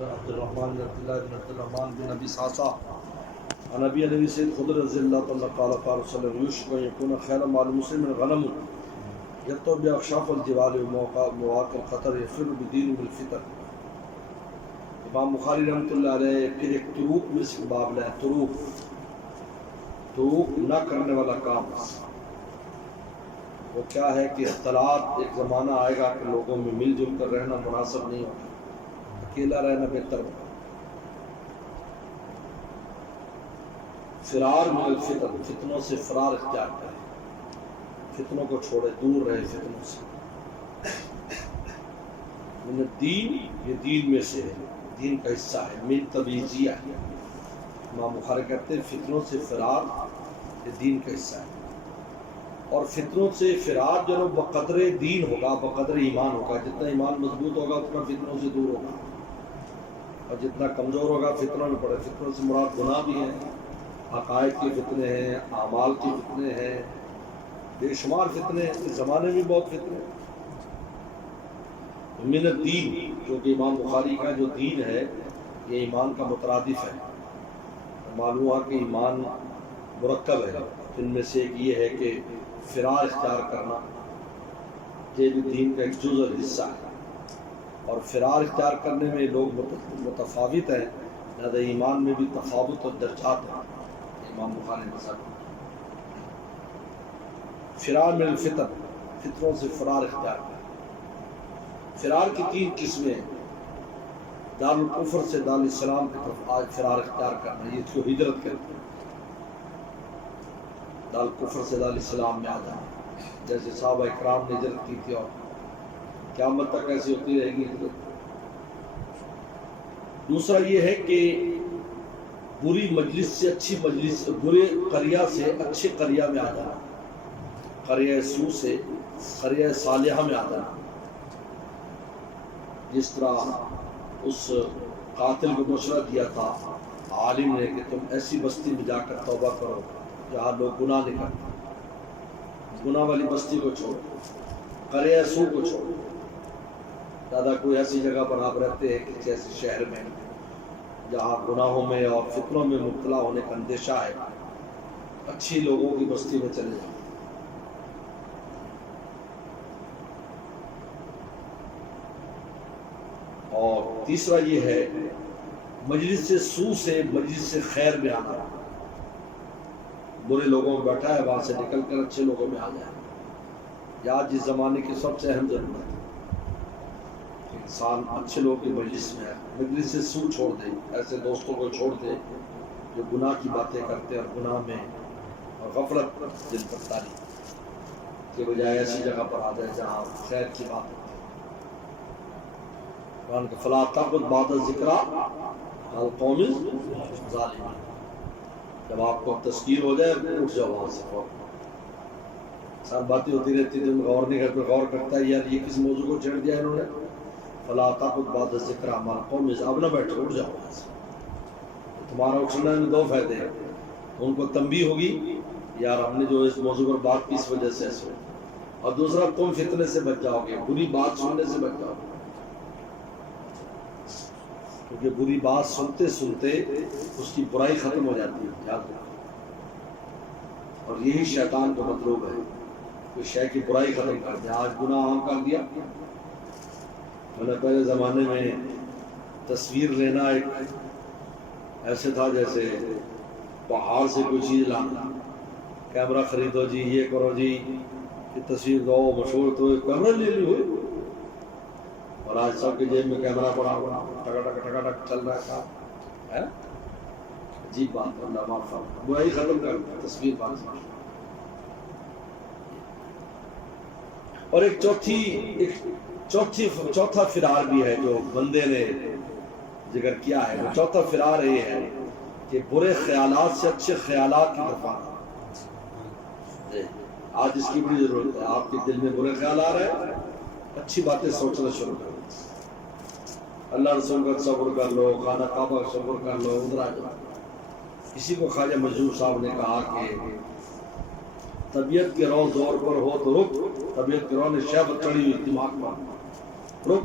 عبد الرحمن بن عبد الله بن عبد الرحمن بن ابي صعصع عن ابي علي سيد خضر رضي الله عنه قال قال رسول الله يوشك ان يكون خير مع المسلم غنم يطوب باخشاف الجبال ومواقع الخطر يفر بدين بالفطر. امام بخاری رحمۃ اللہ علیہ پھر ایک طروق میں سے باب لے طروق نہ کرنے والا کام. وہ کیا ہے کہ اختلاط ایک زمانہ آئے گا کہ لوگوں میں مل جل کر رہنا مناسب نہیں ہوگا، اکیلا رہنا بہتر ہوگا. فرار من الفتن، فتنوں سے فرار اختیار کرے، فتنوں کو چھوڑے، دور رہے فتنوں سے. من الدین، یہ دین میں سے ہے، دین کا حصہ ہے. من تبعیضیہ، امام بخاری کہتے ہیں فتنوں سے فرار یہ دین کا حصہ ہے. اور فتنوں سے فرار جو بقدر دین ہوگا، بقدر ایمان ہوگا. جتنا ایمان مضبوط ہوگا اتنا فتنوں سے دور ہوگا، اور جتنا کمزور ہوگا فتنوں میں پڑے. فتنوں سے مراد گناہ بھی ہیں، عقائد کے فتنے ہیں، اعمال کے فتنے ہیں، بے شمار فتنے ہیں. اس زمانے میں بہت فتنے ہیں. من الدین، جو کہ امام بخاری کا جو دین ہے یہ ایمان کا مترادف ہے. معلوم ہوا کہ ایمان مرکب ہے. ان میں سے ایک یہ ہے کہ فرار اختیار کرنا، یہ بھی دین کا ایک جز اور حصہ ہے. اور فرار اختیار کرنے میں لوگ متفاوت ہیں، لہذا ایمان میں بھی تفاوت اور درجات ہیں. امام بخاری مذہب فرار من الفتن، فتنوں سے فرار اختیار کرنا. فرار کی 3 قسمیں ہیں. دار الکفر سے دار الاسلام کی طرف آج فرار اختیار کرنا، یہ اس کو ہجرت کرتے ہیں. دار الکفر سے دار الاسلام میں آ جانا، جیسے صحابہ اکرام نے ہجرت کی تھی، اور قیامت تک ایسی ہوتی رہے گی ہجرت. دوسرا یہ ہے کہ بری مجلس سے اچھی مجلس، برے قریہ سے اچھے قریہ میں آ جانا، قریہ سو سے قریہ صالحہ میں آ جانا. جس طرح اس قاتل کو مشورہ دیا تھا عالم نے کہ تم ایسی بستی میں جا کر توبہ کرو جہاں لوگ گناہ نہیں کرتے. گناہ والی بستی کو چھوڑو، قریہ سو کو چھوڑو. زیادہ کوئی ایسی جگہ پر آپ رہتے ہیں کہ ایسے شہر میں جہاں گناہوں میں اور فتنوں میں مبتلا ہونے کا اندیشہ ہے، اچھی لوگوں کی بستی میں چلے جاؤ. اور تیسرا یہ ہے مجلس سے سو سے مجلس سے خیر میں آنا. برے لوگوں میں بیٹھا ہے، وہاں سے نکل کر اچھے لوگوں میں آ جائے. یا جس زمانے کی سب سے اہم ضرورت ہے انسان اچھے لوگوں کی مجلس میں ہے. مجلس سے سو چھوڑ دے، ایسے دوستوں کو چھوڑ دے جو گناہ کی باتیں کرتے ہیں اور گناہ میں اور غفلت دل پر تاری کے بجائے ایسی جگہ پر آ جائے جہاں خیر کی بات ہے. قرآن کے فلا تقعد بعد الذکر القوم الظالمین، جب آپ کو تذکیر ہو جائے اٹھ جاؤ وہاں سے. سب باتیں ہوتی رہتی تھی، غور نہیں کرتے. غور کرتا ہے یار یہ کس موضوع کو چھیڑ دیا انہوں نے. فلا تقعد بعد الذکر مع القوم، اب نہ بیٹھو، اٹھ جاؤ وہاں سے. تمہارا اٹھنے میں 2 فائدے ہیں. ان کو تنبیہ ہوگی یار ہم نے جو اس موضوع پر بات کی اس وجہ سے ایسے ہو، اور دوسرا تم فتنے سے بچ جاؤ گے، بری بات سننے سے بچ جاؤ گے. کیونکہ بری بات سنتے سنتے اس کی برائی ختم ہو جاتی ہے، یاد رکھو. اور یہی شیطان کو مطلوب ہے کہ شے کی برائی ختم کر دیا. آج گناہ عام کر دیا. میں نے پہلے زمانے میں تصویر لینا ایک ایسے تھا جیسے پہاڑ سے کوئی چیز لانا. کیمرہ خریدو جی، یہ کرو جی، یہ تصویر دو، مشہور تو کیمرہ لے لی ہوئی. اور آج سب کے جیب میں کیمرہ پڑا ہوا، ٹکا ٹک ٹکا ٹک چل رہا ہے. عجیب بات ہے. اللہ معاف فرمائے، برائی ختم کر تصویر بات. اور ایک چوتھا فرار بھی ہے جو بندے نے ذکر کیا ہے. وہ چوتھا فرار یہ ہے کہ برے خیالات سے اچھے خیالات کی طرف آنا. آج اس کی بڑی ضرورت ہے. آپ کے دل میں برے خیال آ رہے ہیں، اچھی باتیں سوچنا شروع کرو. اللہ رسول کا تصور کر لو، خانہ کعبہ کا تصور کر لو، ادھر آ جاؤ. کسی کو خواجہ مجذوب صاحب نے کہا کہ طبیعت کے رو زور پر ہو تو رک. طبیعت کے رو نے شہبت چڑھی ہوئی دماغ پر، رک.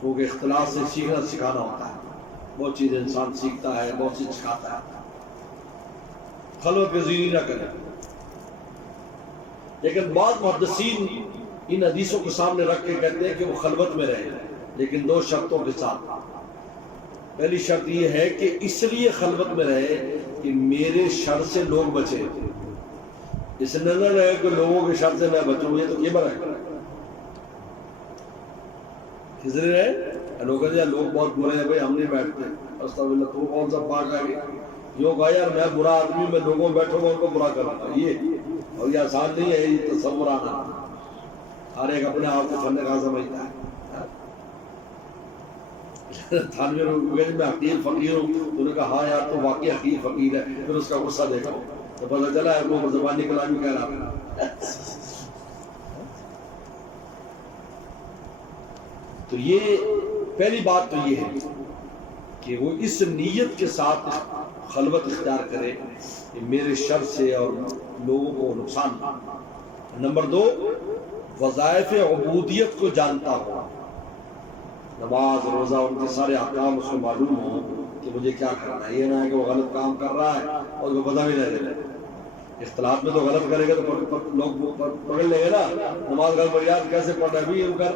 کیونکہ اختلاط سے سیکھنا سکھانا ہوتا ہے، بہت چیز انسان سیکھتا ہے، بہت چیز سکھاتا ہے۔ خلوت کے زینی نہ کرے۔ لیکن بعض محدثین ان حدیثوں کو سامنے رکھ کے کہتے ہیں کہ وہ خلوت میں رہے، لیکن دو شرطوں کے ساتھ۔ پہلی شرط یہ ہے کہ اس لیے خلوت میں رہے کہ میرے شر سے لوگ بچے، اس نے نہ رہے کہ لوگوں کے شر سے میں بچوں، یہ تو کیبر ہے۔ کس لیے رہے؟ لوگ بہت برے ہیں بھائی، ہم نہیں بیٹھتے، استغفر اللہ، تو کون سا پاک ہے؟ یوں کہا یار میں برا آدمی، میں لوگوں میں بیٹھوں گا ان کو برا کروں گا، یہ اور یہ آسان نہیں ہے، یہ تصور آنا۔ ہر ایک اپنے آپ کو فن کا سمجھتا ہے۔ تھانوی میں حقیر فقیر ہوں، تو نے کہا ہاں یار تو واقعی حقیر فقیر ہے، پھر اس کا غصہ دیکھا تو پتہ چلا ہے وہ زبانی کلامی کہہ رہا ہے۔ تو یہ پہلی بات تو یہ ہے کہ وہ اس نیت کے ساتھ خلوت اختیار کرے کہ میرے شر سے اور لوگوں کو نقصان نہ۔ نمبر دو، وظائف عبودیت کو جانتا ہو، نماز روزہ ان کے سارے احکام اس کو معلوم ہو کہ مجھے کیا کرنا ہے، یہ نہ ہے کہ وہ غلط کام کر رہا ہے اور اس کو پتہ بھی نہیں چلے۔ اختلاط میں تو غلط کرے گا تو لوگ پکڑ لیں گے نا، نماز غلط بریاد کیسے پڑھ رہا ہے بھی ان کر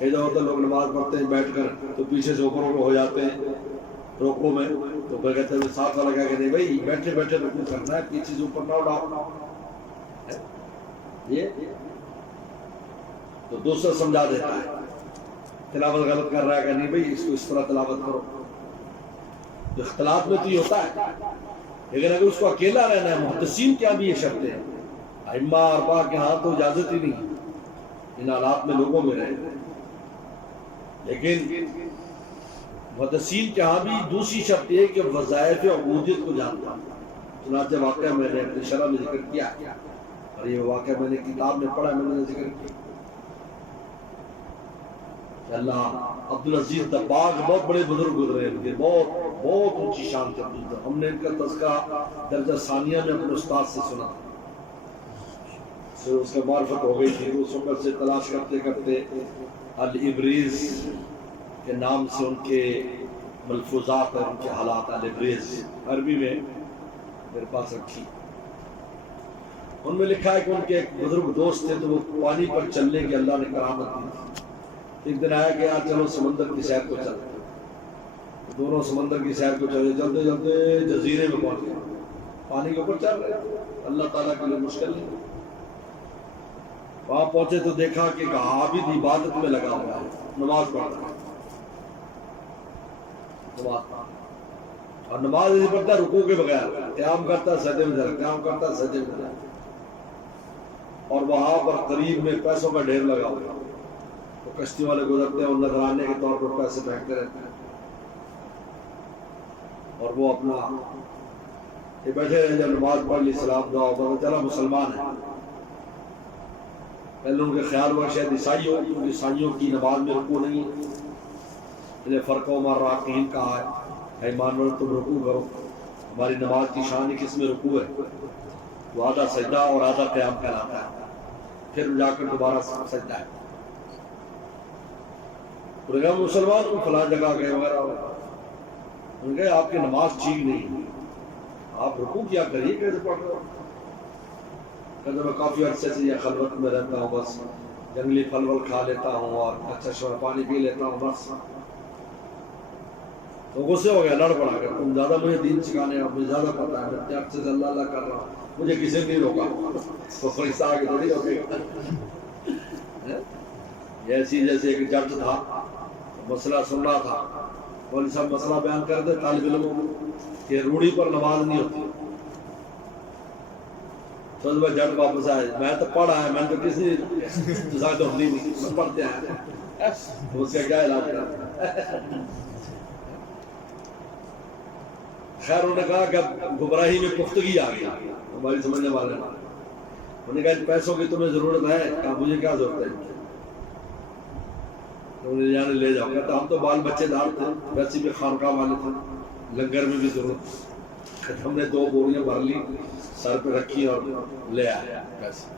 ادھر ادھر لوگ نماز پڑھتے ہیں بیٹھ کر تو پیچھے سے اوپر ہو جاتے ہیں رکوع میں، تو پھر کہتے ہیں ساتھ والا کہا کہ نہیں بھائی بیٹھے بیٹھے رکوع کرنا ہے، پیچھے سے اوپر نہ اٹھاؤ۔ یہ تو دوسرا سمجھا دیتا ہے، تلاوت غلط کر رہا ہے کہ نہیں بھائی اس کو اس طرح تلاوت کرو۔ تو اختلاط میں تو یہ ہوتا ہے، لیکن اگر اس کو اکیلا رہنا ہے، محدثین کیا بھی یہ شرط ہے، ائمہ اربعہ کے ہاں تو اجازت ہی نہیں ان حالات میں لوگوں میں رہے۔ لیکن محدثین کے ہاں بھی دوسری شرط یہ کہ وظائف عبودیت کو جانتا۔ چنانچہ واقعہ میں نے اپنی شرح میں ذکر کیا، اور یہ واقعہ میں نے کتاب میں پڑھا، میں نے ذکر کیا کہ اللہ عبدالعزیز دباغ بہت بڑے بزرگ گزرے ان کے، بہت بہت اونچی شان کے بزرگ۔ ہم نے ان کا تذکرہ درجہ ثانیہ میں اپنے استاد سے سنا، پھر اس کا معرفت ہو گئی تھی، اس وقت سے تلاش کرتے کرتے الابریز کے نام سے ان کے ملفوظات اور ان کے حالات، الابریز عربی میں میرے پاس رکھی۔ ان میں لکھا ہے کہ ان کے ایک بزرگ دوست تھے تو وہ پانی پر چلنے کی اللہ نے کرامت دی تھی۔ ایک دن آیا کہ یار چلو سمندر کی سیر کو چلتے ہیں، دونوں سمندر کی سیر کو چلتے چلتے چلتے جزیرے میں پہنچ گئے، پانی کے اوپر چل رہے ہیں، اللہ تعالیٰ کے لیے مشکل نہیں۔ وہاں پہنچے تو دیکھا کہ ایک عابد عبادت میں لگا ہوا ہے، نماز پڑھ رہا ہے، اور نماز نہیں پڑھتا رکوع کے بغیر، قیام کرتا سجدے میں جاتا، قیام کرتا سجدے میں جاتا، اور وہاں پر قریب میں پیسوں کا ڈھیر لگا ہوا، تو کشتی والے گزرتے ہیں اور نذرانے کے طور پر پیسے پھینکتے رہتے ہیں، اور وہ اپنا یہ بیٹھے رہے، جب نماز پڑھ لی سلام دعا پتہ چلا مسلمان ہے۔ پہلے ان کے خیال ہوا شاید عیسائی ہو، کیونکہ عیسائیوں کی نماز میں رکوع نہیں ہے، انہیں فرق عمر راکعین کہا ہے، ایمان والو تم رکوع کرو، ہماری نماز کی شان ہی کس میں رکوع ہے، وہ آدھا سجدہ اور آدھا قیام کہلاتا ہے، پھر جا کر دوبارہ سجدہ ہے۔ انہوں نے کہا مسلمان تم فلاں جگہ گئے وغیرہ، انہوں نے کہا آپ کی نماز ٹھیک نہیں، آپ رکوع کیا کریے، کیسے پڑھ رہے ہو؟ کہتے میں کافی عرصے سے یہ خلوت میں رہتا ہوں، بس جنگلی پھل ول کھا لیتا ہوں اور اچھا شور پانی پی لیتا ہوں بس۔ تو غصے ہو گیا، لڑ پڑا کہ تم زیادہ مجھے دین سکھانے ہو، مجھے زیادہ پتہ ہے، میں اتنے عرصے سے اللہ اللہ کر رہا ہوں، مجھے کسی نے نہیں روکا، تو فرشتہ آگے تھوڑی روکے گا۔ یہ ایسی جیسے ایک جج تھا، مسئلہ سن رہا تھا، مولوی صاحب مسئلہ بیان کر دے طالب علموں کو کہ روڑی پر نماز نہیں ہوتی، تو میں جٹ واپس آئے، میں تو پڑھا ہے، میں تو کسی تو نہیں پڑھتے ہیں، تو اس کا کیا علاج کرا؟ خیر انہوں نے کہا کہ گمراہی میں پختگی آ گئی، ہماری سمجھنے والے، انہوں نے کہا پیسوں کی تمہیں ضرورت ہے، کہا مجھے کیا ضرورت ہے، انہیں جانے لے جاؤ، کہتا ہم تو بال بچے دار تھے، ویسے بھی خانقاہ والے تھے، لنگر میں بھی ضرورت، ہم نے 2 بوریاں بھر لی، سر پہ رکھی اور لے آیا پیسے۔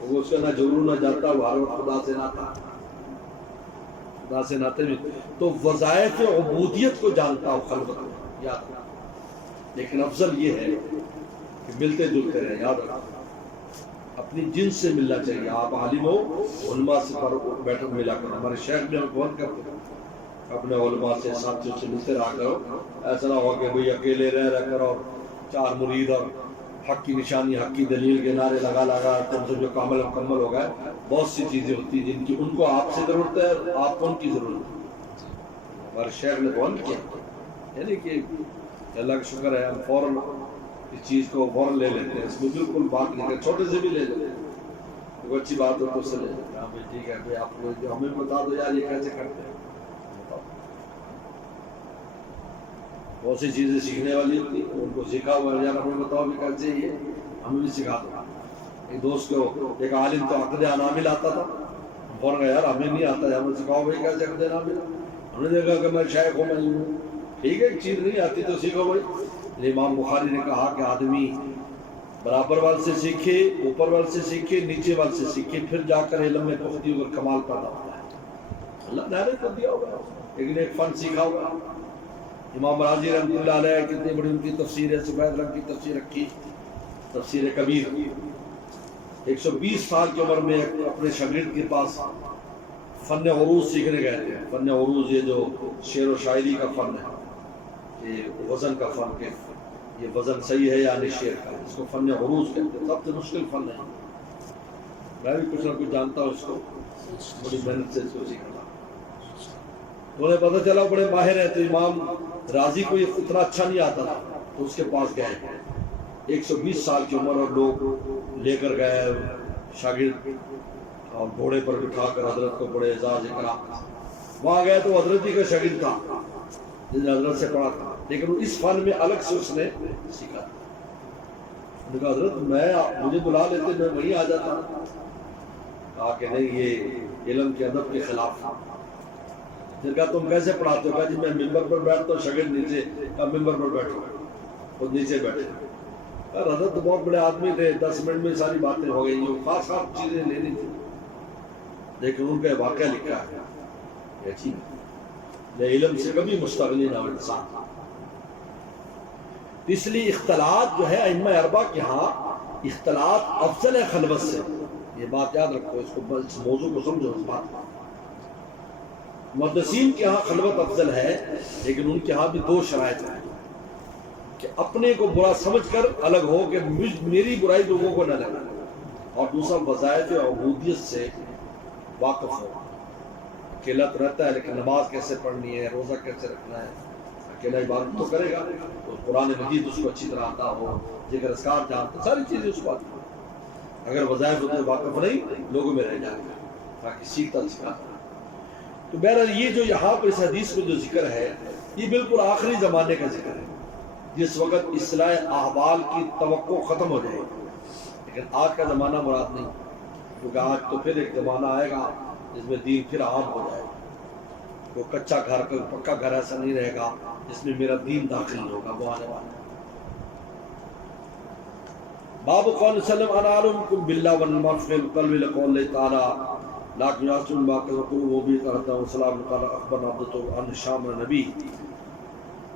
وہ اس کا نہ جورو نہ جاتا، وہ ہر وقت خدا سے نہ تھا، خدا سے ناطے بھی، تو وظائف عبودیت کو جانتا ہو خلوت میں، یاد رکھنا. لیکن افضل یہ ہے کہ ملتے جلتے رہیں. یاد رکھنا اپنی جنس سے ملنا چاہیے. آپ عالم ہو علماء سے پر بیٹھ ملا کرو. ہمارے شیخ میں ہم بہت کرتے ہیں اپنے علماء سے ساتھیوں سے ملتے رہا کرو. ایسا نہ ہو کہ بھئی اکیلے رہ کر اور چار مرید اور حق کی نشانی حق کی دلیل کے نعرے لگا تم سے جو کامل مکمل ہو گئے. بہت سی چیزیں ہوتی ہیں جن کی ان کو آپ سے ضرورت ہے اور آپ کو ان کی ضرورت ہے. ہمارے شیخ نے بہت کیا، یعنی کہ اللہ کا شکر ہے ہم فوراً اس چیز کو فوراً لے لیتے ہیں. اس میں بالکل بات نہیں کرتے، چھوٹے سے بھی لے لیتے ہیں. وہ اچھی بات ہو تو اس سے لے لیتے ہیں. ہاں بھائی ٹھیک ہے بھائی آپ کو جو ہمیں بتا دو یار یہ کیسے کرتے ہیں. بہت سی چیزیں سیکھنے والی ہوتی ہیں، ان کو سیکھا ہوا ہے. یار ہمیں بتاؤ بھی کیسے یہ ہمیں بھی سکھا دو. ایک دوست کو ایک عالم تو عقد انامل آتا تھا، فوراً کہا یار ہمیں نہیں آتا ہے، ہمیں سکھاؤ بھائی کیسے عقد انامل. ہم نے دیکھا کہ میں شیخ ہوں، میں ٹھیک ہے ایک چیز نہیں آتی تو سیکھو بھائی. امام بخاری نے کہا کہ آدمی برابر وال سے سیکھے، اوپر وال سے سیکھے، نیچے وال سے سیکھے، پھر جا کر علم میں پختگی اور کمال پیدا ہوتا ہے. اللہ نے کر دیا ہوگا لیکن ایک فن سیکھا ہوگا. امام راضی رحمۃ اللہ علیہ کتنی بڑی ان کی تفسیر ہے. سفید رنگ کی تفسیر رکھی، تفسیر کبیر. 120 سال کی عمر میں اپنے شاگرد کے پاس فن عروض سیکھنے گئے تھے. فن عروض یہ جو شعر و شاعری کا فن ہے، یہ وزن کا فن کہ یہ وزن صحیح ہے یا نہیں شعر کا، اس کو فن عروض کہتے ہیں. سب سے مشکل فن ہے. میں بھی کچھ نہ کچھ جانتا ہوں اس کو، بڑی محنت سے اس کو سیکھا. انہیں پتہ چلا بڑے ماہر ہیں. تو امام راضی کو یہ اتنا اچھا نہیں آتا تھا تو اس کے پاس گئے. 120 سال کی عمر اور لوگ لے کر گئے شاگرد اور گھوڑے پر بٹھا کر حضرت کو بڑے اعزاز اکرام. وہاں گئے تو حضرت جی کا شاگرد تھا جس نے حضرت سے پڑھا تھا، لیکن اس فن میں الگ سے اس نے سیکھا. انہوں نے کہا حضرت مجھے بلا لیتے میں وہیں آ جاتا. کہا کہ نہیں یہ علم کے ادب کے خلاف تھا. پھر کہا تم کیسے پڑھاتے ہو؟ کہا جی میں ممبر پر بیٹھتا ہوں، شاگرد نیچے. کہا ممبر پر بیٹھو، خود نیچے بیٹھے. حضرت تو بہت بڑے آدمی تھے، 10 منٹ میں ساری باتیں ہو گئی. جو خاص خاص چیزیں لینی تھی لیکن ان کا واقعہ لکھا ہے یہ علم سے کبھی مستغنی نہ ہو انسان. اس لیے اختلاط جو ہے ائمہ اربعہ کے ہاں اختلاط افضل ہے خلوت سے. یہ بات یاد رکھو، اس موضوع کو سمجھو. اس بات محدثین کے ہاں خلوت افضل ہے، لیکن ان کے ہاں بھی 2 شرائط ہیں کہ اپنے کو برا سمجھ کر الگ ہو کہ میری برائی لوگوں کو نہ لگے، اور دوسرا وظائف عبودیت سے واقف ہو. اکیلا تو رہتا ہے لیکن نماز کیسے پڑھنی ہے، روزہ کیسے رکھنا ہے، اکیلا عبادت تو کرے گا تو قرآن مجید اس کو اچھی طرح آتا ہو، ذکر اذکار جانتا، ساری چیزیں اس کو آتی. اگر وظائف سے واقف نہیں لوگوں میں رہ جائے گا تاکہ سیکھتا سکھاتا. تو بہرحال یہ جو یہاں پر اس حدیث میں جو ذکر ہے یہ بالکل آخری زمانے کا ذکر ہے، جس وقت اصلاح احوال کی توقع ختم ہو جائے گی. لیکن آج کا زمانہ مراد نہیں، کیونکہ آج تو پھر ایک زمانہ آئے گا جس میں دین پھر عام ہو جائے گا. وہ کچا گھر کا پکا گھر ایسا نہیں رہے گا جس میں میرا دین داخل نہیں ہوگا. وہ آنے والا باب قول وسلم انا علمکم باللہ والمغفر القلب لقول اللہ تعالی لیکن یاسون ما قلوب وہ بھی کرتا ہوں. سلام قال اخبرنا عبدۃ عن شام نبی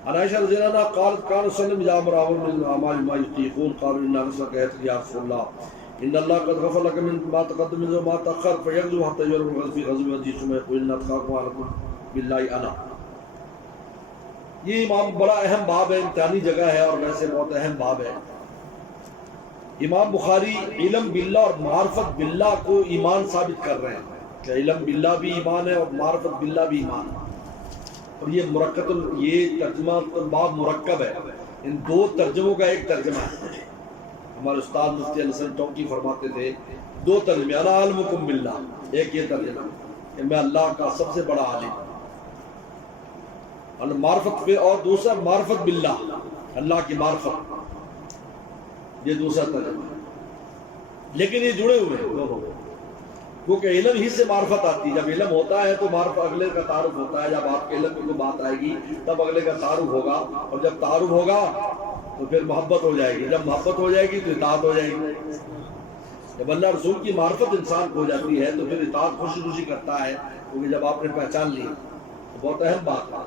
عن عائشہ رضی اللہ عنہا قالت كان وسلم اذا امر من الاعمال ما يطيقون قالوا ان رسولك يا رسول الله ان اللہ قد غفر لك من ما تقدم من ما تاخر فيغزو حتى يرى في غزوه دي ثم يقول ان اتقاكم عليكم بالله انا. یہ امام بڑا اہم باب ہے، امتحانی جگہ ہے اور ویسے بہت اہم باب ہے. امام بخاری علم باللہ اور معرفت باللہ کو ایمان ثابت کر رہے ہیں کہ علم باللہ بھی ایمان ہے اور معرفت باللہ بھی ایمان ہے. اور یہ مرکب، یہ ترجمہ باب مرکب ہے. ان 2 ترجموں کا ایک ترجمہ ہے. ہمارے استاد مفتی علی حسن چونکی فرماتے تھے 2 ترجمے، انا علمکم باللہ ایک یہ ترجمہ کہ میں اللہ کا سب سے بڑا عالم ہوں، معرفت پہ، اور دوسرا معرفت باللہ اللہ کی معرفت، یہ دوسرا ترجمہ ہے. لیکن یہ جڑے ہوئے ہیں دونوں، کیونکہ علم ہی سے معرفت آتی ہے. جب علم ہوتا ہے تو معرفت اگلے کا تعارف ہوتا ہے. جب آپ کے علم میں کوئی بات آئے گی تب اگلے کا تعارف ہوگا، اور جب تعارف ہوگا تو پھر محبت ہو جائے گی. جب محبت ہو جائے گی تو اطاعت ہو جائے گی. جب اللہ رسول کی معرفت انسان کو ہو جاتی ہے تو پھر اطاعت خوشی خوشی کرتا ہے. کیونکہ جب آپ نے پہچان لی تو بہت اہم بات ہے.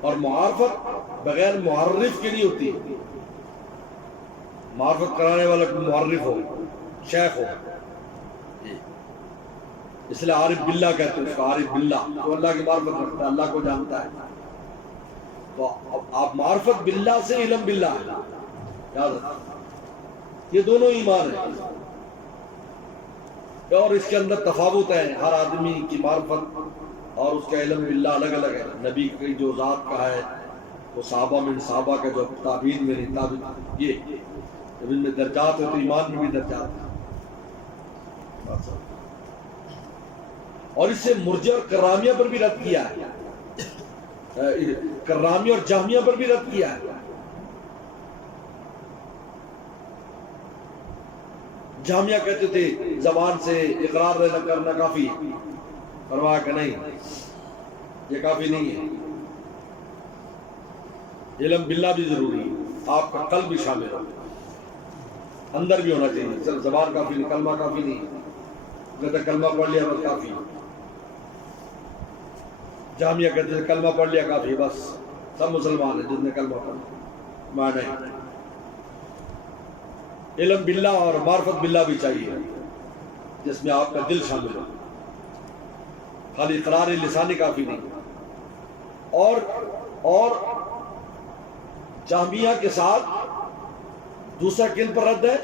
اور معرفت بغیر معرف کے نہیں ہوتی. معرفت کرانے والا کوئی معرف ہو، شیخ ہو. اس لیے عارف باللہ کہتے ہیں اس کا، عارف باللہ، تو اللہ کی معرفت رکھتا ہے، اللہ کو جانتا ہے. تو آپ معرفت باللہ سے علم باللہ ہے، یاد رکھیں یہ دونوں ایمان ہیں. اور اس کے اندر تفاوت ہے، ہر آدمی کی معرفت اور اس کا علم باللہ الگ الگ ہے. نبی کی جو ذات کا ہے وہ صحابہ میں، صحابہ کا جو تابعین میں نہیں، یہ جب ان میں درجات ہو تو ایمان میں بھی درجات ہیں. اور اس سے مرجع اور کرامیہ پر بھی رد کیا ہے، کرامیہ اور جہمیہ پر بھی رد کیا ہے. جہمیہ کہتے تھے زبان سے اقرار کرنا کافی ہے، فرمایا کہ نہیں، یہ کافی نہیں ہے، علم باللہ بھی ضروری ہے. آپ کا قلب بھی شامل ہو، اندر بھی ہونا چاہیے. صرف زبان کافی نہیں، کلمہ کافی نہیں، کہتے کلمہ پڑھ لیا بس کافی. جامعہ کہتے ہیں کلمہ پڑھ لیا کافی، بس سب مسلمان ہیں جس نے کلمہ پڑھا. میں نہیں، علم باللہ اور معرفت باللہ بھی چاہیے جس میں آپ کا دل شامل ہو. خالی اقرار لسانی کافی نہیں. اور جامعہ کے ساتھ دوسرا کن پر رد ہے؟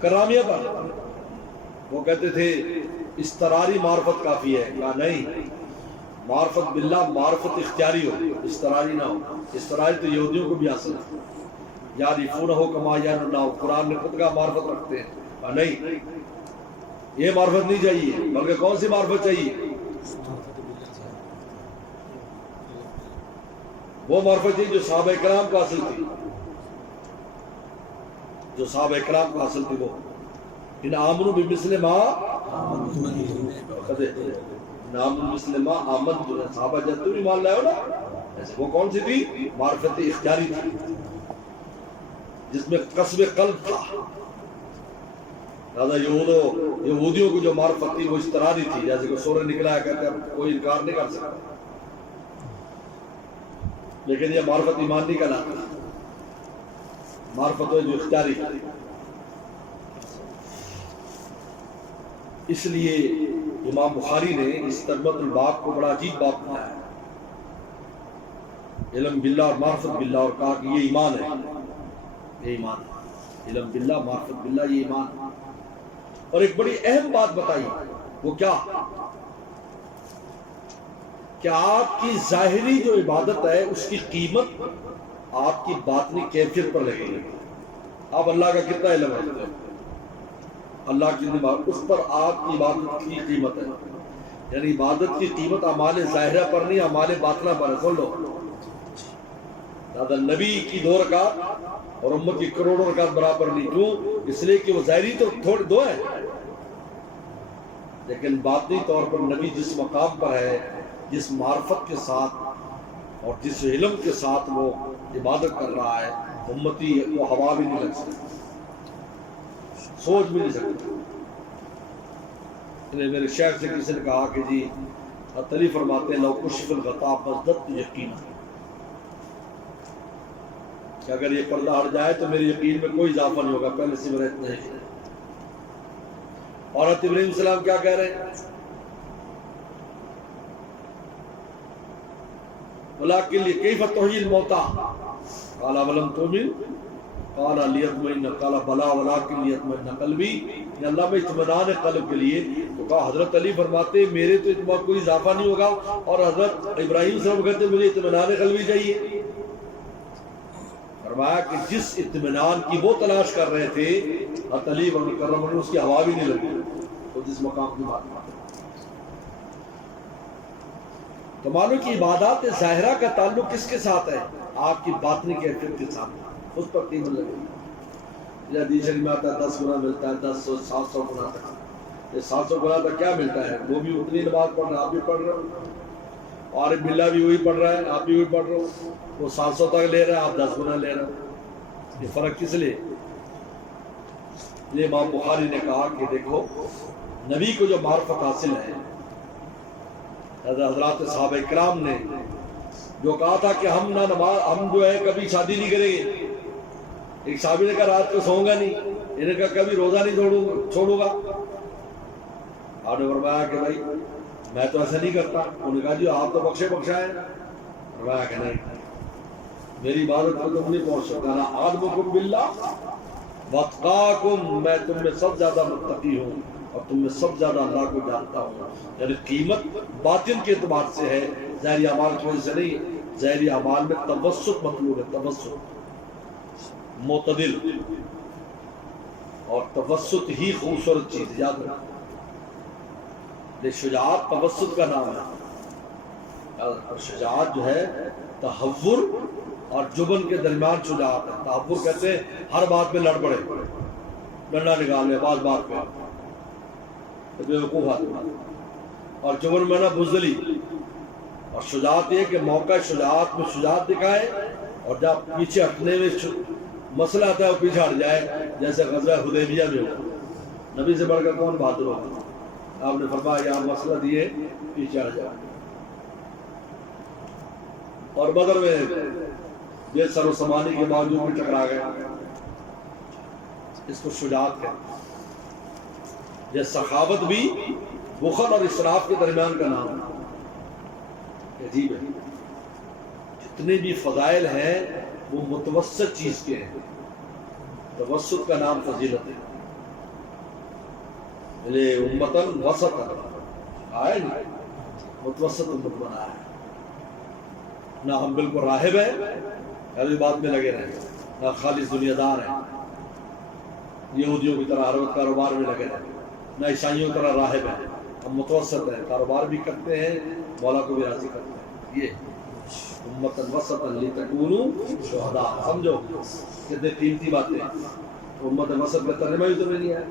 کرامیہ پر. وہ کہتے تھے استراری معرفت کافی ہے، یا نہیں، معرفت باللہ معرفت اختیاری ہو، استراری نہ ہو. استراری تو یہودیوں کو بھی حاصل ہے، یعرفونہ کما یعرفونہ، قرآن نے خود کا معرفت رکھتے ہیں. نہیں، یہ معرفت نہیں چاہیے، بلکہ کون سی معرفت چاہیے؟ وہ معرفت چاہیے جو صحابہ کرام کو حاصل تھی، جو صحابہ کرام کو حاصل تھی. وہ ان آمنوا بمثل ما آمنتم، صحابہ جب تم ایمان لائے ہو نا، ایسے وہ کون سی تھی؟ معرفت اختیاری تھی جس میں قصب قلب تھا. لہذا یہودیوں کو جو معرفت تھی وہ استراری تھی، جیسے کہ سورہ نکلا ہے کہتے ہیں کوئی انکار نہیں کر سکتا. لیکن یہ معرفت ایمان نہیں کہلاتا، معرفت ہے جو اختیاری. اس لیے امام بخاری نے اس تربت الباب کو بڑا عجیب باب بنایا ہے، علم باللہ اور معرفت باللہ، اور کہا کہ یہ ایمان ہے، یہ ایمان ہے. علم باللہ معرفت باللہ یہ ایمان ہے. اور ایک بڑی اہم بات بتائی، وہ کیا کہ آپ کی ظاہری جو عبادت ہے اس کی قیمت آپ کی باطنی کیفیت پر لگے گی. آپ اللہ کا کتنا علم رکھتے ہیں، اللہ کی عبادت، اس پر آپ کی عبادت کی قیمت ہے. یعنی عبادت کی قیمت اعمال ظاہرہ پر نہیں، اعمال باطنہ پر ہے. سن لو، زیادہ نبی کی 2 رکعت اور امت کی کروڑوں رکعت برابر نہیں. کیوں؟ اس لیے کہ وہ ظاہری تو تھوڑے 2 ہیں، لیکن باطنی طور پر نبی جس مقام پر ہے، جس معرفت کے ساتھ اور جس علم کے ساتھ وہ عبادت کر رہا ہے، امتی کو ہوا بھی نہیں لگ سکتی، سوچ بھی نہیں سکتی. میرے شیخ سے کسی نے کہا کہ جی علی فرماتے ہیں لو کشف الغطاء فازددت یقینا، کہ اگر یہ پردہ ہٹ جائے تو میرے یقین میں کوئی اضافہ نہیں ہوگا، پہلے سے میرا اتنا ہی. اور ابراہیم السلام کیا کہہ رہے ہیں؟ ولكن كيف تحيي الموتى قال ولم تؤمن قال ليطمئن قال بلى ولكن ليطمئن قلبي. کہ اللہ میں اطمینان قلب کے لیے. تو کہا حضرت علی فرماتے میرے تو اطمینان کوئی اضافہ نہیں ہوگا، اور حضرت ابراہیم صاحب کہتے مجھے اطمینان قلبی چاہیے. فرمایا کہ جس اطمینان کی وہ تلاش کر رہے تھے حضرت علی کرم اللہ اس کی ہوا بھی نہیں لگی. تو جس مقام کی بات تو معلوم کہ عبادات ظاہرہ کا تعلق کس کے ساتھ ہے؟ آپ کی باطنی کیفیت کے ساتھ، اس پر قیمت لگے گی. یہ حدیث شریف میں آتا ہے 10 گنا ملتا ہے، 10 700 گنا تک. یہ 700 گنا تک کیا ملتا ہے؟ وہ بھی اتنی نماز پڑھ رہے ہیں، آپ بھی پڑھ رہے ہو، عارف باللہ بھی وہی پڑھ رہا ہے، آپ بھی وہی پڑھ رہے ہو. وہ 700 تک لے رہے ہیں، آپ 10 گنا لے رہے ہو. یہ فرق کس لیے؟ یہ امام بخاری نے کہا کہ دیکھو نبی کو جو معرفت حاصل ہے، حضرات صحابہ کرام نے جو کہا تھا کہ ہم نہ نماز، ہم جو ہے کبھی شادی نہیں کریں گے. ایک صحابی نے کہا رات کو سوؤں گا نہیں، انہوں نے کہا کبھی روزہ نہیں چھوڑوں گا. آپ نے فرمایا کہ بھائی میں تو ایسا نہیں کرتا. انہوں نے کہا جی آپ تو بخشے بخشا ہے. فرمایا کہ نہیں، میری عبادت کو تم نہیں پہنچ سکتا. نا اعلمکم باللہ واتقاکم، میں تم میں سب زیادہ متقی ہوں اور تم میں سب زیادہ اللہ کو جانتا ہوں. یعنی قیمت باطن کے اعتبار سے ہے، ظاہری اعمال کی وجہ سے نہیں. ظاہری اعمال میں توسط مطلوب ہے، توسط، معتدل، اور توسط ہی خوبصورت چیز. یاد رکھنا، یہ شجاعت توسط کا نام ہے. اور شجاعت جو ہے تحور اور جبن کے درمیان شجاعت ہے. تحور کہتے ہیں ہر بات میں لڑ پڑے، ڈنڈا نکال لے بعض بات پہ، بیوقوف آدمی. اور جبن میں نا بزدلی. اور شجاعت یہ کہ موقع شجاعت میں شجاعت دکھائے، اور جب پیچھے ہٹنے میں مسئلہ آتا ہے وہ پیچھے ہٹ جائے، جیسے غزوہ حدیبیہ میں ہو. نبی سے بڑھ کر کون بہادر ہوگا؟ آپ نے فرمایا یار مسئلہ دیے پیچھے ہٹ جائے. اور بدر میں یہ سر و سمانی کے باوجود بھی ٹکرا گیا، اس کو شجاعت کہتے ہیں. یہ سخاوت بھی بخل اور اسراف کے درمیان کا نام ہے. عجیب ہے، جتنے بھی فضائل ہیں وہ متوسط چیز کے ہیں. توسط کا نام فضیلت ہے. امتن وسط آئے نا، متوسط امت بنا ہے. نہ ہم بالکل راہب ہیں ہر بات میں لگے رہے، نہ خالص دنیا دار ہیں یہودیوں کی طرح ہر وقت کاروبار میں لگے رہے، نہ عیسائیوں کی طرح راہب ہیں. ہم متوسط ہیں، کاروبار بھی کرتے ہیں، مولا کو بھی راضی کرتے ہیں. یہ امتن وسط لتکونوا شہداء، سمجھو کتنے قیمتی باتیں. امت وسط کا ترجمہ ہی تو نہیں ہے.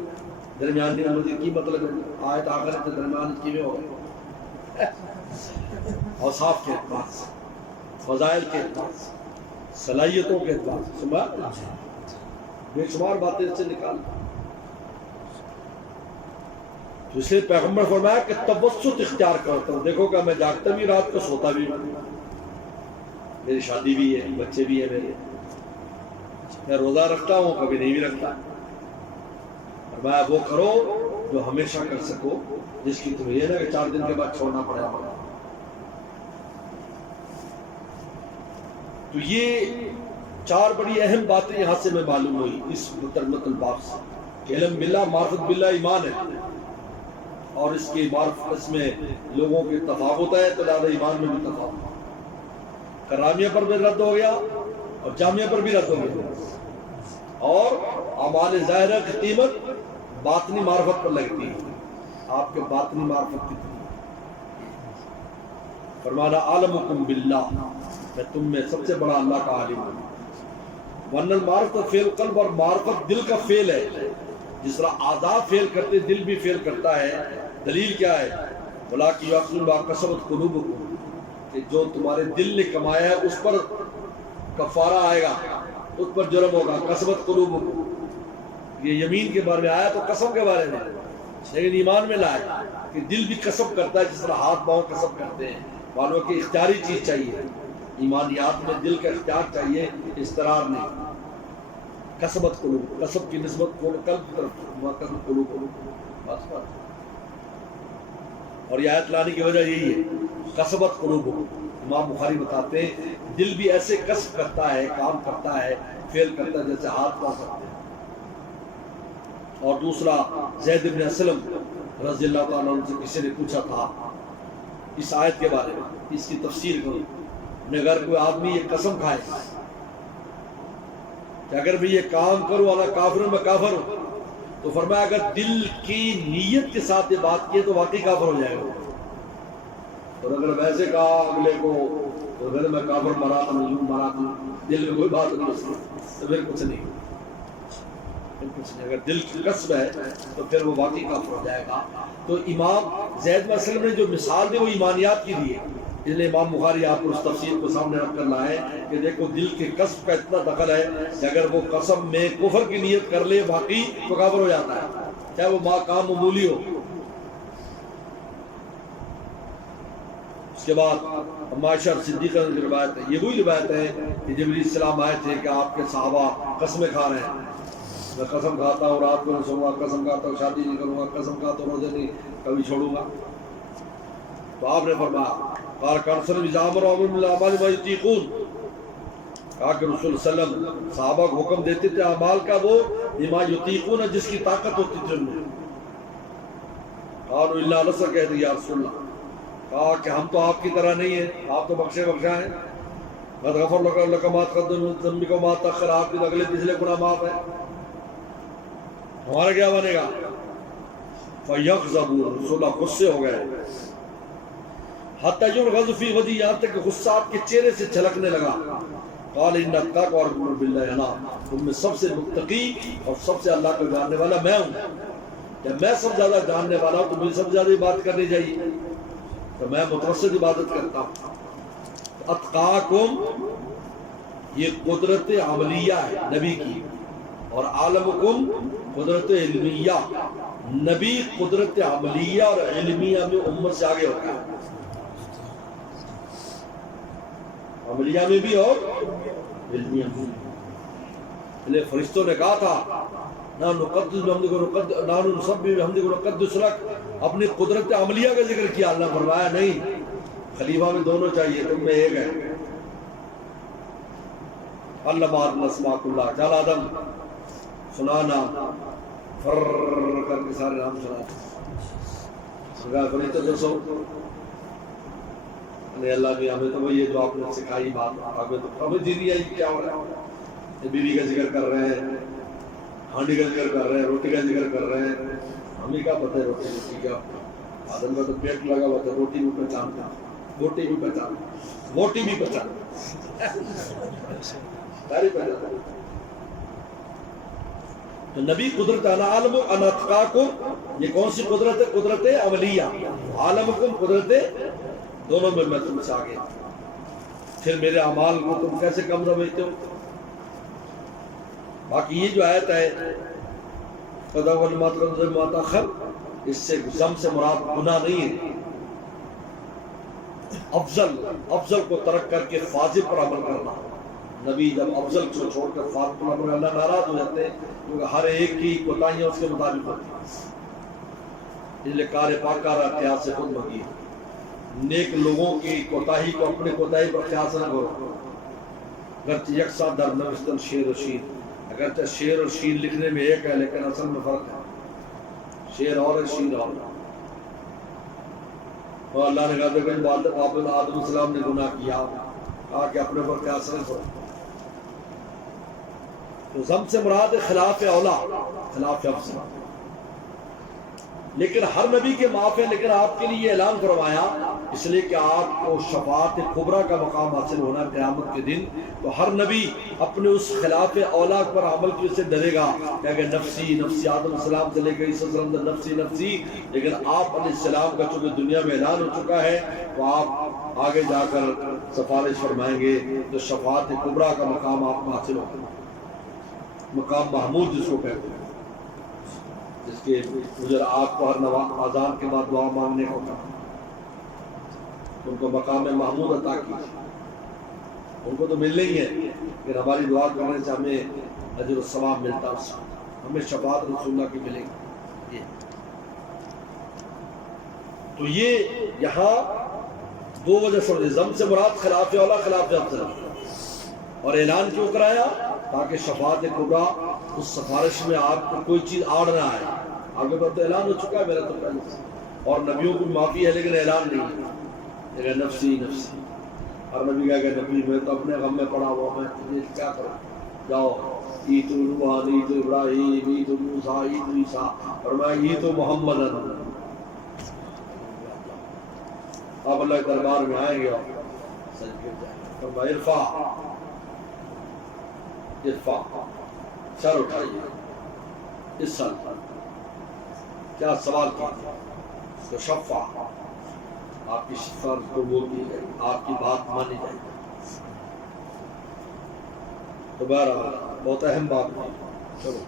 درمیانی امت کی مطلب ہے آیت آخر کے درمیان کی میں ہو گئے. اوصاف کے اعتبار سے، فضائل کے اعتبار سے، صلاحیتوں کے اعتبار سے، سمجھا بے شمار باتیں اس سے نکال. تو اس لیے پیغمبر فرمایا کہ توسط اختیار کرتا ہوں. دیکھو کہ میں جاگتا بھی رات کو سوتا بھی ہوں، میری شادی بھی ہے، بچے بھی ہیں میرے، میں روزہ رکھتا ہوں، کبھی نہیں بھی رکھتا. فرمایا وہ کرو جو ہمیشہ کر سکو، جس کی تمہیں یہ نہ کہ 4 دن کے بعد چھوڑنا پڑے گا. تو یہ 4 بڑی اہم باتیں یہاں سے میں معلوم ہوئی اس مترمت الباب سے کہ علم باللہ، معرفت باللہ ایمان ہے، اور اس کی معرفت اس میں لوگوں کے تفاوت ہے، تو زیادہ ایمان میں بھی تفاوت. کرامیہ پر بھی رد ہو گیا اور جامعہ پر بھی رد ہو گیا. اور اعمال ظاہرہ کی قیمت باطنی معرفت پر لگتی ہے. آپ کے باطنی معرفت کتنی ہے؟ فرمانا عالمکم باللہ، میں تم میں سب سے بڑا اللہ کا عالم ہوں. ورنہ معرفت فعل قلب، اور معرفت دل کا فعل ہے. جس طرح اعضاء فعل کرتے دل بھی فعل کرتا ہے. دلیل کیا ہے؟ وَلَٰكِنْ يَأْخُذُ مَا كَسَبَتْ قُلُوبُكُمْ، کہ جو تمہارے دل نے کمایا ہے اس پر کفارہ آئے گا، اس پر جرم ہوگا. کسبت قلوبکم، یہ یمین کے بارے میں آیا تو قسم کے بارے میں، لیکن ایمان میں لائے کہ دل بھی قسم کرتا ہے جس طرح ہاتھ پاؤں قسم کرتے ہیں. معلوم کہ اختیاری چیز چاہیے، ایمانیات میں دل کا اختیار چاہیے، استقرار نہیں. کسبت قلوب، کسب کی نسبت قلب کی طرف، قلوب بس بات. اور یہ آیت لانے کی وجہ یہی ہے، کسبت قلوب. امام بخاری بتاتے ہیں دل بھی ایسے کسب کرتا ہے، کام کرتا ہے، فعل کرتا ہے جیسے ہاتھ پا سکتے ہیں. اور دوسرا زید بن اسلم رضی اللہ تعالیٰ عنہ سے کسی نے پوچھا تھا اس آیت کے بارے میں، اس کی تفسیر کرو. اگر کوئی آدمی یہ قسم کھائے کہ اگر میں یہ کام کروں انا کافر، میں کافر ہوں، تو فرمایا اگر دل کی نیت کے ساتھ یہ بات کی تو واقعی کافر ہو جائے گا. اور اگر ویسے کہا اگلے کو تو اگر میں کافر مرا تو مرا تو دل میں کوئی بات نہیں تو پھر کچھ نہیں. اگر دل کی قصب ہے تو پھر وہ واقعی کافر ہو جائے گا. تو امام زید بن اسلم نے جو مثال دی وہ ایمانیات کی دی ہے، اس لیے امام بخاری آپ کو اس تفسیر کو سامنے رکھ کر لائے کہ دیکھو دل کے قصب کا اتنا دخل ہے کہ اگر وہ قسم میں کفر کی نیت کر لے باقی تو کافر ہو جاتا ہے، چاہے وہ کام معمولی ہو. کے بعد عائشہ صدیقہ کی روایت ہے، یہ وہی روایت ہے کہ جبریل السلام آئے تھے کہ آپ کے صحابہ قسمیں کھا رہے ہیں، میں قسم کھاتا ہوں رات کو نہیں سوؤں گا، قسم کھاتا ہوں شادی نہیں کروں گا، قسم کھاتا ہوں روزے نہیں کبھی چھوڑوں گا. تو آپ نے فرمایا قال کانسر بزامر عمر من الاعمال ما یطیقون، کہا کہ رسول صلی اللہ علیہ وسلم صحابہ کو حکم دیتے تھے اعمال کا وہ بما یطیقون جس کی طاقت ہوتی تھی ان میں. قالوا الا نصر کہہ دیا رسول اللہ، کہا کہ ہم تو آپ کی طرح نہیں ہیں، آپ تو بخشے بخشا ہیں. قد غفر لك ما تقدم من ذنبك وما تأخر، آپ کے اگلے پچھلے گناہ معاف ہیں. ہمارا کیا بنے گا؟ فَيَغْضَبُوا، رسول اللہ غصے ہو گئے. حَتَّى يُغْضَبُ فِي وَجْهِهِ، یہاں تک کہ غصہ آپ کے چہرے سے چھلکنے لگا. قال ان اتقوا ربكم بالله انا، تم میں سب سے متقی اور سب سے اللہ کو جاننے والا میں ہوں. جب میں سب زیادہ جاننے والا ہوں تو مجھے سب زیادہ عبادت کرنی چاہیے، تو میں متوسط عبادت کرتا ہوں. اتقاکم یہ قدرت عملیہ ہے نبی کی، اور عالمکم قدرت علمیہ. نبی قدرت عملیہ اور علمیہ میں امت سے آگے ہوتا ہے، عملیہ میں بھی اور علمیہ میں. پہلے فرشتوں نے کہا تھا نحن نقدس بحمدک ونقدس، نحن نسبح بحمدک ونقدس لک، اپنی قدرت عملیہ کا ذکر کیا. اللہ فرمایا نہیں، خلیفہ میں دونوں چاہیے، تم میں ایک ہے. علم آدم اسماء اللہ، چل آدم سنانا، فر کر کے سارے نام سنا. فرشتوں تو سو اللہ بھی ہمیں تو یہ جو آپ نے سکھائی بات ہمیں تو ہمیں دینی آئی کیا ہو رہا ہے. بیوی کا ذکر کر رہے ہیں، ہانڈی کا ذکر کر رہے ہیں، روٹی کا ذکر کر رہے ہیں. ہمیں کیا پتہ ہے روٹی کا؟ آدم کا تو پیٹ لگا ہوا تھا، روٹی بھی پہچانتا، بوٹی بھی پہچانتا، موٹی بھی پہچانتا، ساری پہچانتا. تو نبی قدرت انا عالم انا اتقاکم، یہ کون سی قدرت ہے؟ قدرت عملیہ. عالمکم قدرت دونوں میں تم سے آگے. پھر میرے اعمال کو تم کیسے کم سمجھتے ہو؟ باقی یہ جو آیت ہے قضا والما تقدم ما تاخر، اس سے ذم سے مراد گناہ نہیں ہے. افضل کو ترک کر کے فاضل پر عمل کرنا. نبی جب افضل کو چھوڑ کر فاضل پر عمل، اللہ ناراض ہو جاتے ہیں کیونکہ ہر ایک کی کوتاہیاں اس کے مطابق ہوتی ہیں. اس لیے کار پاکارہ احتیاط سے خود بگی. نیک لوگوں کی کوتاہی کو اپنے کوتاہی پر قیاس نہ کرو. اگرچہ یکساں در نوشتن شیر و شین، اگرچہ شیر اور شین لکھنے میں ایک ہے لیکن اصل میں فرق ہے. شیر اور ہے، شین اور ہے. اور اللہ نے کہا کہ آدم علیہ السلام نے گناہ کیا، کہا کہ اپنے پر قیاس نہ کرو. تو ذم سے مراد خلاف اولا، خلاف افضل. لیکن ہر نبی کے معاف ہے، لیکن آپ کے لیے یہ اعلان کروایا اس لیے کہ آپ کو شفاعت کبریٰ کا مقام حاصل ہونا قیامت کے دن. تو ہر نبی اپنے اس خلاف اولا پر عمل کی وجہ سے ڈرے گا کہ نفسی نفسی. آدم علیہ السلام سے لے کے عیسیٰ علیہ السلام نفسی نفسی. لیکن آپ علیہ السلام کا چونکہ دنیا میں اعلان ہو چکا ہے تو آپ آگے جا کر سفارش فرمائیں گے تو شفاعت کبریٰ کا مقام آپ کو حاصل ہوگا. مقام محمود جس کو کہتے ہیں، جس کے مجھے آپ کو ہر اذان کے بعد دعا مانگنے کو کہا. ان کو مقام محمود عطا کیجیے. ان کو تو ملنے ہی ہے لیکن ہماری دعا کرنے سے ہمیں اجر و ثواب ملتا ہے، ہمیں شفاعت رسول اللہ کی ملے گی. تو یہ یہاں دو وجہ سمجھے. ذم سے مراد خلاف اولا، خلاف افضل. اور اعلان کیوں کرایا؟ تاکہ شفاعت کبریٰ اس سفارش میں آپ کو کوئی چیز آڑ نہ آئے. آگے تو اعلان ہو چکا ہے میرا تو پہلے سے، اور نبیوں کو معافی ہے لیکن اعلان نہیں ہے. لیکن نفسی نفسی. اور نبی کہا کہ نبی میں تو اپنے غم میں پڑا ہوا، میں تجھے کیا کروں؟ جاؤ عید نوح، عید ابراہیم، عید موسیٰ، عید عیسیٰ. فرمایا عید محمد. آپ اللہ کے دربار میں آئیں گے اور سجدے جائیں گے. فرمایا ارفع ارفع، سر اٹھائیے. اس سال کیا سوال کیا؟ تو شفا، آپ کی شفاعت قبول کی جائے، آپ کی بات مانی جائے. تو بہرحال بہت اہم بات ہے. چلو